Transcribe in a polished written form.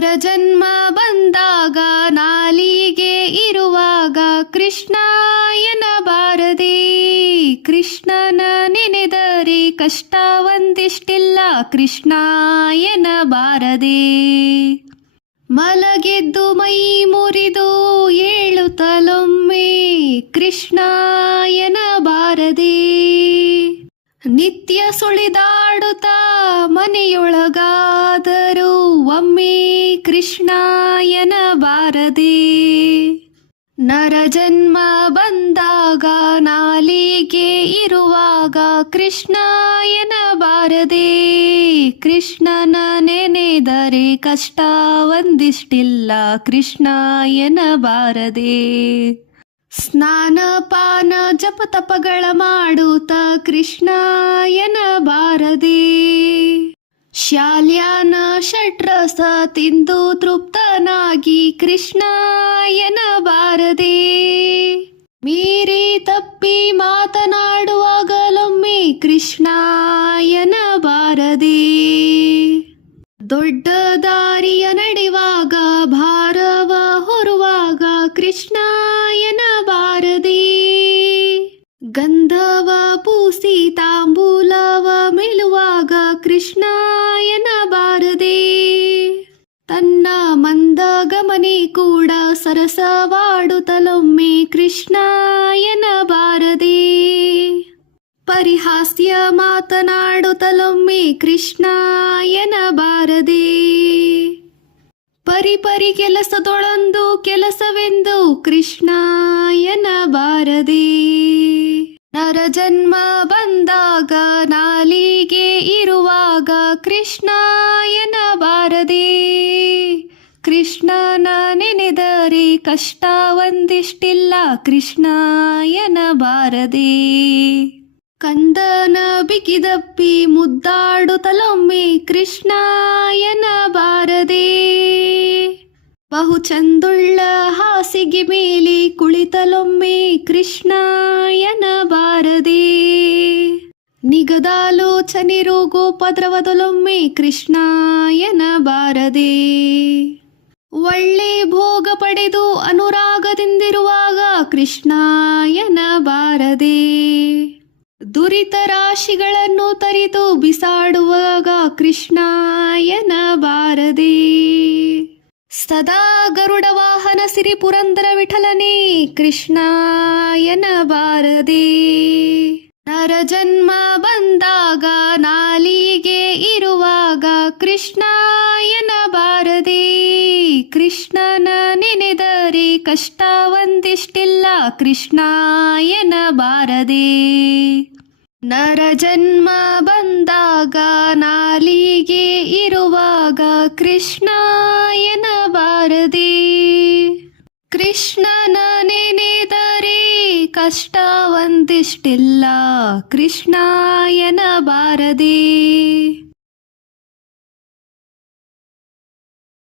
ನರಜನ್ಮ ಬಂದಾಗ ನಾಲಿಗೆ ಇರುವಾಗ ಕೃಷ್ಣಾಯನ ಬಾರದೆ. ಕೃಷ್ಣನ ನೆನೆದರೆ ಕಷ್ಟ ಒಂದಿಷ್ಟಿಲ್ಲ ಕೃಷ್ಣಾಯನ ಬಾರದೆ. ಮಲಗೆದ್ದು ಮೈ ಮುರಿದು ಏಳುತ್ತಲೊಮ್ಮೆ ಕೃಷ್ಣಾಯನ ಬಾರದೆ. ನಿತ್ಯ ಸುಳಿದಾಡುತ್ತಾ ಮನೆಯೊಳಗಾದರೂ ಒಮ್ಮೆ ಕೃಷ್ಣಾಯನ ಬಾರದೆ. ನರಜನ್ಮ ಬಂದಾಗ ನಾಲಿಗೆ ಇರುವಾಗ ಕೃಷ್ಣಾಯನ ಬಾರದೆ. ಕೃಷ್ಣನ ನೆನೆದರೆ ಕಷ್ಟ ಒಂದಿಷ್ಟಿಲ್ಲ ಕೃಷ್ಣಾಯನ ಬಾರದೆ. ಸ್ನಾನ ಪಾನ ಜಪ ತಪಗಳ ಮಾಡುತ್ತ ಕೃಷ್ಣಾಯನ ಬಾರದೆ. ಶಾಲ್ಯಾನ ಷಡ್ರಸ ತಿಂದು ತೃಪ್ತನಾಗಿ ಕೃಷ್ಣಾಯನ ಬಾರದೆ. ಮೀರಿ ತಪ್ಪಿ ಮಾತನಾಡುವಾಗಲೊಮ್ಮೆ ಕೃಷ್ಣಾಯನ ಬಾರದೆ. ದೊಡ್ಡ ದಾರಿಯ ನಡೆಯುವಾಗ ಭಾರವ ಹೊರುವಾಗ ಕೃಷ್ಣಾಯನ ಬಾರದೆ. ಗಂಧವ ಪೂಸಿ ತಾಂಬೂಲವ ಮೆಲುವಾಗ ಕೃಷ್ಣಾಯನ ಬಾರದೆ. ತನ್ನ ಮಂದಗಮನೆ ಕೂಡ ಸರಸವಾಡುತ್ತಲೊಮ್ಮೆ ಕೃಷ್ಣಾಯನ ಬಾರದೆ. ಪರಿಹಾಸ್ಯ ಮಾತನಾಡುತ್ತಲೊಮ್ಮೆ ಕೃಷ್ಣಾಯನ ಬಾರದೆ. ಪರಿಪರಿ ಕೆಲಸದೊಳೊಂದು ಕೆಲಸವೆಂದು ಕೃಷ್ಣಾಯನ ಬಾರದೆ. ನರಜನ್ಮ ಬಂದಾಗ ನಾಲಿಗೆ ಇರುವಾಗ ಕೃಷ್ಣಾಯನ ಬಾರದೆ. ಕೃಷ್ಣನ ನೆನೆದರೆ ಕಷ್ಟ ಒಂದಿಷ್ಟಿಲ್ಲ ಕೃಷ್ಣಾಯನ ಬಾರದೆ. ಕಂದನ ಬಿಗಿದಪ್ಪಿ ಮುದ್ದಾಡುತ್ತಲೊಮ್ಮೆ ಕೃಷ್ಣಾಯನ ಬಾರದೆ. ಬಹು ಚಂದುಳ್ಳ ಹಾಸಿಗೆ ಮೇಲೆ ಕುಳಿತಲೊಮ್ಮೆ ಕೃಷ್ಣಾಯನ ಬಾರದೆ. ನಿಗದಾಲೋಚನೆ ಗೋಪದ್ರವದಲೊಮ್ಮೆ ಕೃಷ್ಣಾಯನ ಬಾರದೆ. ಒಳ್ಳೆ ಭೋಗ ಪಡೆದು ಅನುರಾಗದಿಂದಿರುವಾಗ ಕೃಷ್ಣಾಯನ ಬಾರದೆ. ದುರಿತ ರಾಶಿಗಳನ್ನು ತರಿದು ಬಿಸಾಡುವಾಗ ಕೃಷ್ಣಾಯನ ಬಾರದೆ. ಸದಾ ಗರುಡ ವಾಹನ ಸಿರಿ ಪುರಂದರ ವಿಠಲನೇ ಕೃಷ್ಣಾಯನ ಬಾರದೆ. ನರಜನ್ಮ ಬಂದಾಗ ನಾಲಿಗೆ ಇರುವಾಗ ಕೃಷ್ಣಾಯನ ಬಾರದೆ. ಕೃಷ್ಣನ ನೆನೆದರೆ ಕಷ್ಟ ಒಂದಿಷ್ಟಿಲ್ಲ ಕೃಷ್ಣಾಯನ ಬಾರದೆ. ನರಜನ್ಮ ಬಂದಾಗ ನಾಲಿಗೆ ಇರುವಾಗ ಕೃಷ್ಣಾಯನ ಬಾರದೆ. ಕೃಷ್ಣನ ನೆನೆದರೆ ಕಷ್ಟ ಒಂದಿಷ್ಟಿಲ್ಲ ಕೃಷ್ಣಾಯನ ಬಾರದೆ.